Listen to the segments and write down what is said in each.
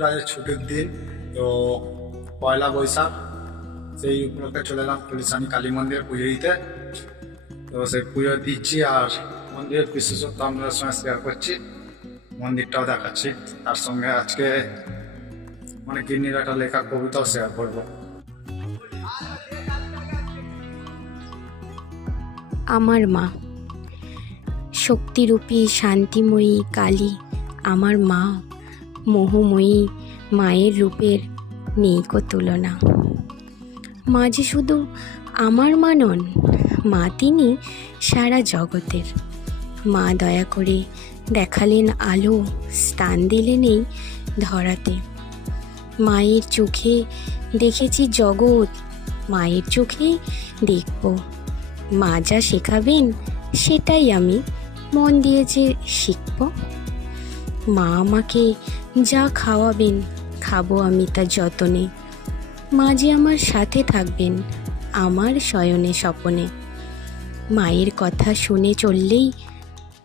রাজের ছুটির দিন, তো পয়লা বৈশাখ, সেই উপলক্ষে চলে এলাম পুলিশানি কালী মন্দিরে পুজো দিতে। তো সেই পুজো দিচ্ছি আর মন্দিরের বিশেষত্ব আপনাদের সঙ্গে শেয়ার করছি, মন্দিরটাও দেখাচ্ছি। তার সঙ্গে আজকে মানে গিন্নির একটা লেখা কবিতাও শেয়ার করব। আমার মা, শক্তিরূপী শান্তিময়ী কালী, আমার মা মোহময়ী মায়ের রূপের নেই কো তুলনা মা যে শুধু আমার মা নন, মা তিনি সারা জগতের। মা দয়া করে দেখালেন আলো, স্থান দিলেন এই ধরাতে। মায়ের চোখে দেখেছি জগৎ, মায়ের চোখে দেখব। মা যা শেখাবেন, সেটাই আমি মন দিয়ে যে শিখব। মা আমাকে যা খাওয়াবেন, খাব আমি তার যতনে। মা যে আমার সাথে থাকবেন, আমার শয়নে স্বপনে। মায়ের কথা শুনে চললেই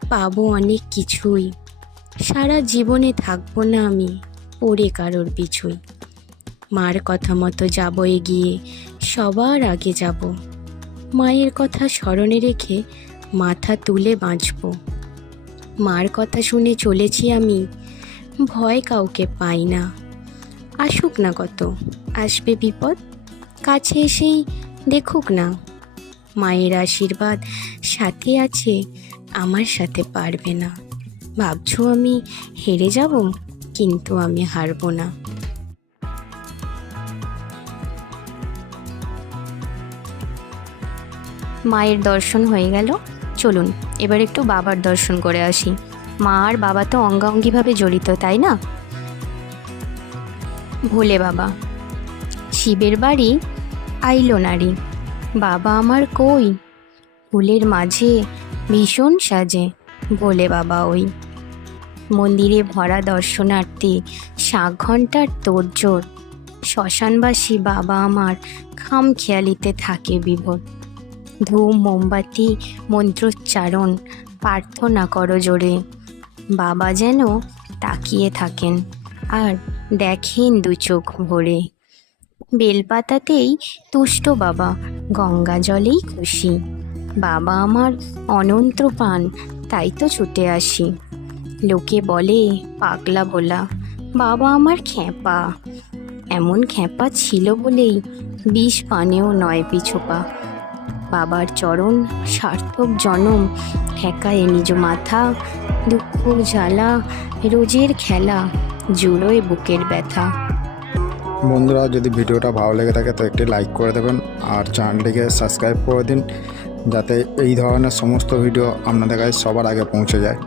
পাবো অনেক কিছুই। সারা জীবনে থাকব না আমি, পড়ে কারোর পিছুই। মার কথা মতো যাব এগিয়ে, সবার আগে যাব। মায়ের কথা স্মরণে রেখে মাথা তুলে বাঁচব। মার কথা শুনে চলেছি আমি। ভয় কাউকে পাই না। আসুক না কত, আসবে বিপদ। কাছে এসেই দেখুক না। মায়ের আশীর্বাদ সাথে আছে, আমার সাথে পারবে না। ভাবছ আমি হেরে যাব, কিন্তু আমি হারবো না। মায়ের দর্শন হয়ে গেল। চলুন, এবার একটু বাবার দর্শন করে আসি। মা আর বাবা তো অঙ্গাঙ্গিভাবে জড়িত, তাই না? ভোলে বাবা, শিবের বাড়ি আইলো নারী। বাবা আমার কই? ফুলের মাঝে ভীষণ সাজে, ভোলে বাবা ওই। মন্দিরে ভরা দর্শনার্থী, সাত ঘণ্টার তোড়জোড়। শ্মশানবাসী বাবা আমার খাম খেয়ালিতে থাকে বিভোর। ধূপ মোমবাতি, মন্ত্রোচ্চারণ, প্রার্থনা করো জোরে। বাবা যেন তাকিয়ে থাকেন আর দেখেন দু চোখ ভরে। বেলপাতাতেই তুষ্ট বাবা, গঙ্গা জলেই খুশি। বাবা আমার অনন্ত পান তাই তো ছুটে আসি। লোকে বলে, পাগলা বলা বাবা আমার খ্যাপা। এমন খ্যাপা ছিল বলেই বিষ পানেও নয় পিছুপা। বাবার চরণ, সার্থক জনম, ঠেকায় নিজ মাথা দুঃখ জ্বালা, রোজের খেলা, জুড়োয় বুকের ব্যথা। বন্ধুরা, যদি ভিডিওটা ভালো লেগে থাকে, তো একটি লাইক করে দেবেন আর চ্যানেলটিকে সাবস্ক্রাইব করে দিন, যাতে এই ধরনের সমস্ত ভিডিও আপনাদের কাছে সবার আগে পৌঁছে যায়।